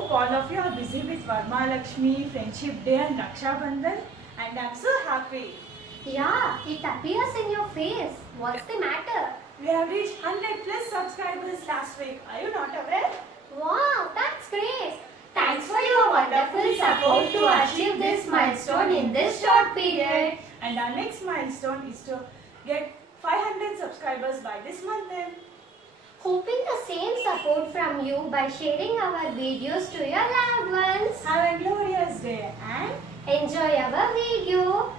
hope all of you are busy with Varma Lakshmi, Friendship Day and Raksha Bandhan, and I'm so happy. Yeah, it appears in your face. What's the matter? We have reached 100 plus subscribers last week. Are you not aware? Wow, that's great. Thanks for your wonderful support to achieve this milestone in this short period. And our next milestone is to get 500 subscribers by this month end. Hoping the same support from you by sharing our videos to your loved ones. Have a glorious day and Enjoy our video.